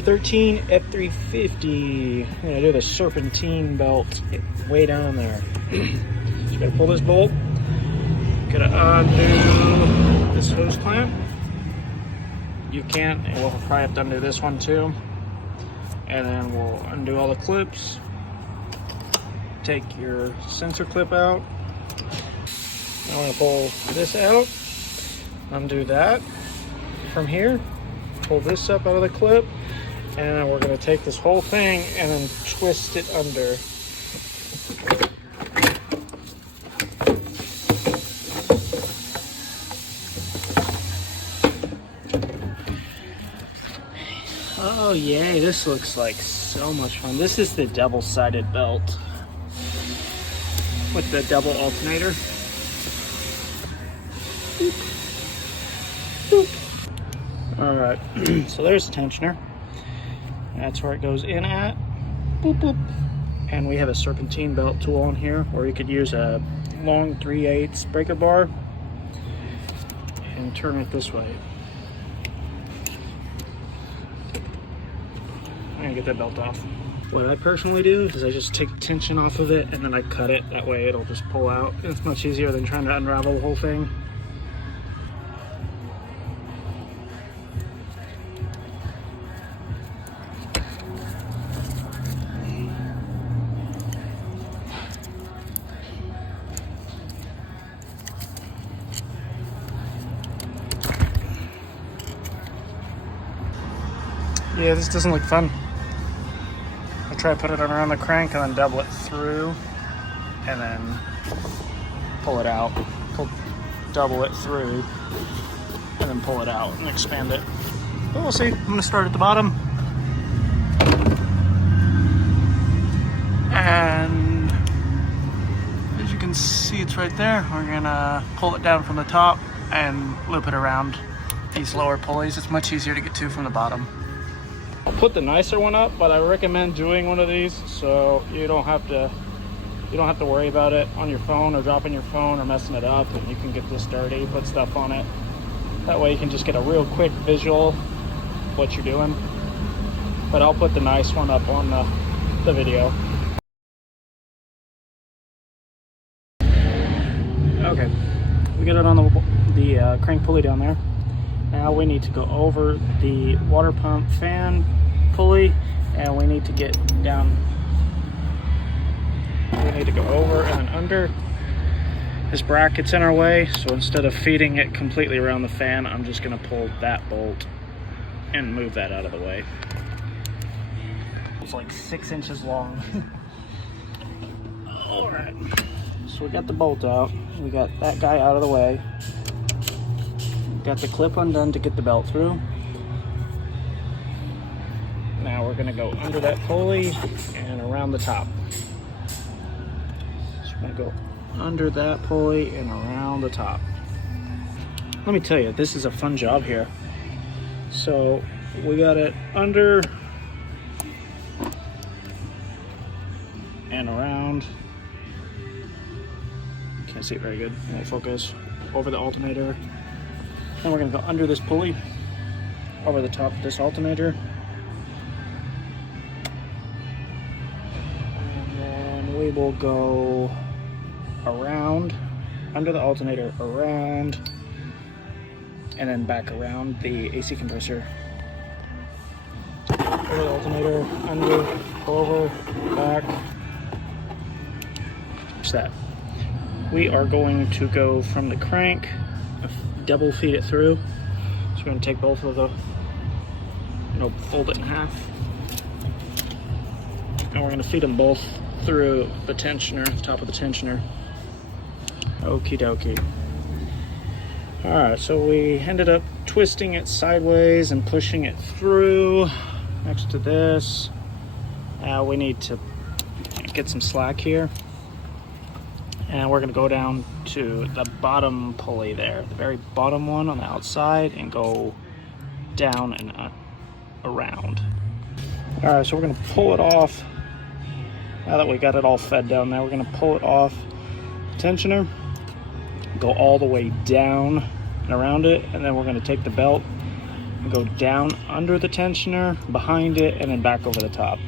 2013 f350. I'm gonna do the serpentine belt way down there. Just gotta pull this bolt. Gotta undo this hose clamp. You can't, and we'll probably have to undo this one too. And then we'll undo all the clips. Take your sensor clip out. I'm gonna pull this out. Undo that from here. Pull this up out of the clip. And then we're gonna take this whole thing and then twist it under. Oh yay, this looks like so much fun. This is the double-sided belt with the double alternator. Boop. Boop. All right, so there's the tensioner. That's where it goes in at. Boop, boop. And we have a serpentine belt tool on here, or you could use a long 3/8 breaker bar and turn it this way. I'm gonna get that belt off. What I personally do is I just take the tension off of it and then I cut it. That way it'll just pull out. It's much easier than trying to unravel the whole thing. Yeah, this doesn't look fun. I try to put it around the crank and then double it through and then pull it out. Double it through and then pull it out and expand it. But we'll see. I'm gonna start at the bottom. And as you can see, it's right there. We're gonna pull it down from the top and loop it around these lower pulleys. It's much easier to get to from the bottom. I'll put the nicer one up, but I recommend doing one of these so you don't have to worry about it on your phone or dropping your phone or messing it up, and you can get this dirty, put stuff on it. That way you can just get a real quick visual of what you're doing. But I'll put the nice one up on the video. Okay, we got it on the crank pulley down there. Now we need to go over the water pump fan pulley, and we need to get down. We need to go over and under. This bracket's in our way, so instead of feeding it completely around the fan, I'm just gonna pull that bolt and move that out of the way. It's like 6 inches long. All right, so we got the bolt out. We got that guy out of the way. Got the clip undone to get the belt through. Now we're gonna go under that pulley and around the top. So we're gonna go under that pulley and around the top. Let me tell you, this is a fun job here. So we got it under and around. Can't see it very good. Won't focus. Over the alternator. Then we're going to go under this pulley, over the top of this alternator. And then we will go around, under the alternator, around, and then back around the AC compressor. Over the alternator, under, over, back. Just that. We are going to go from the crank, double feed it through. So we're going to take both of the, fold it in half. And we're going to feed them both through the tensioner, the top of the tensioner. Okie dokie. Alright, so we ended up twisting it sideways and pushing it through next to this. Now we need to get some slack here. And we're going to go down to the bottom pulley there, the very bottom one on the outside, and go down and around. All right, so we're going to pull it off. Now that we got it all fed down there, we're going to pull it off the tensioner, go all the way down and around it, and then we're going to take the belt and go down under the tensioner, behind it, and then back over the top.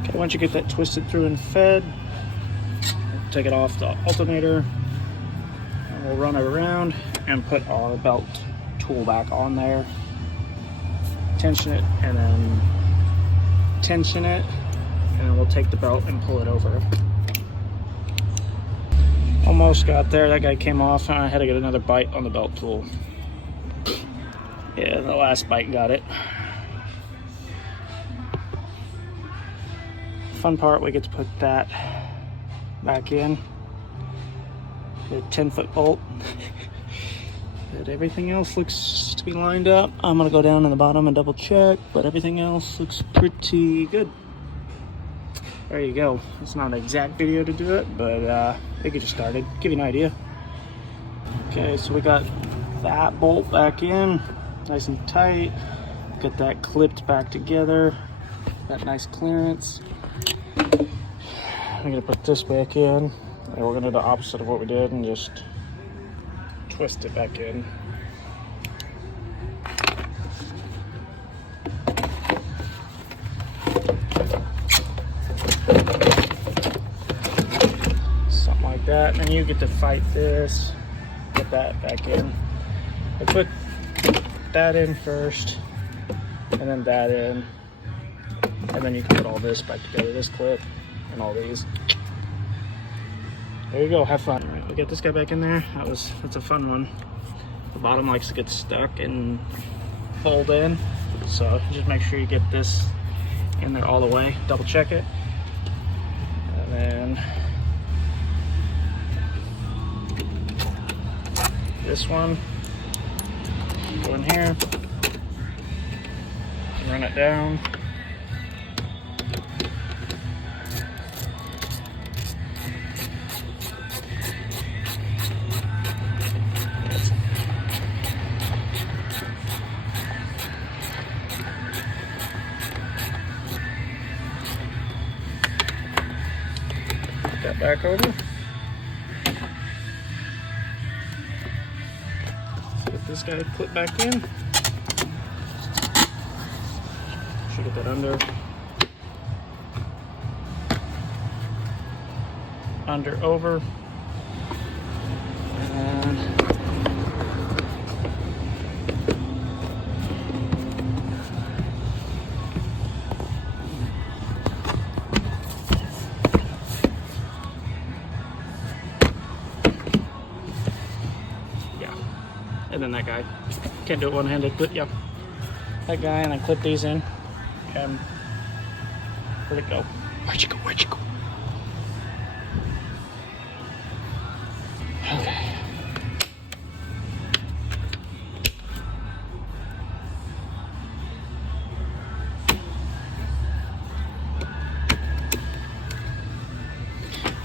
Okay, once you get that twisted through and fed, take it off the alternator, and we'll run it around and put our belt tool back on there. Tension it and then tension it, and then we'll take the belt and pull it over. Almost got there. That guy came off and I had to get another bite on the belt tool. Yeah, the last bite got it. Fun part, we get to put that back in. The 10-foot bolt. But everything else looks to be lined up. I'm gonna go down in the bottom and double check, but everything else looks pretty good. There you go. It's not an exact video to do it, but it get you started, give you an idea. Okay, so we got that bolt back in, nice and tight. Got that clipped back together, that nice clearance. I'm gonna put this back in, and we're gonna do the opposite of what we did and just twist it back in. Something like that, and then you get to fight this, get that back in. I put that in first, and then that in, and then you can put all this back together, this clip and all these. There you go, have fun. All right, we get this guy back in there. That's a fun one. The bottom likes to get stuck and fold in, so just make sure you get this in there all the way. Double check it, and then this one go in here, run it down. That back over. Get this guy clipped back in. Should get that under, over, and and then that guy. Can't do it one-handed, but yeah. That guy, and then clip these in. And where'd it go? Where'd you go? Where'd you go? Okay.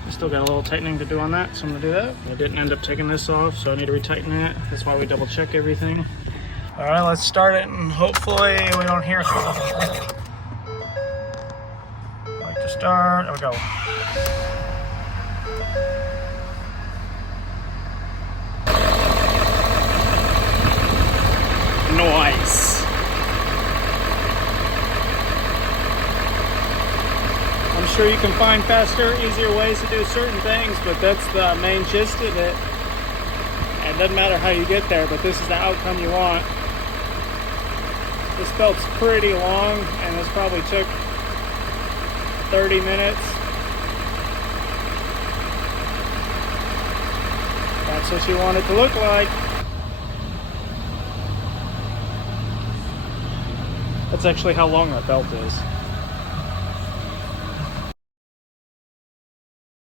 Still got a little tightening to do on that, so I'm gonna do that. I didn't end up taking this off, so I need to retighten that. That's why we double check everything. All right, let's start it, and hopefully we don't hear something. Like to start, there we go. Nice. I'm sure you can find faster, easier ways to do certain things, but that's the main gist of it. And it doesn't matter how you get there, but this is the outcome you want. This belt's pretty long, and this probably took 30 minutes. That's what you want it to look like. That's actually how long that belt is.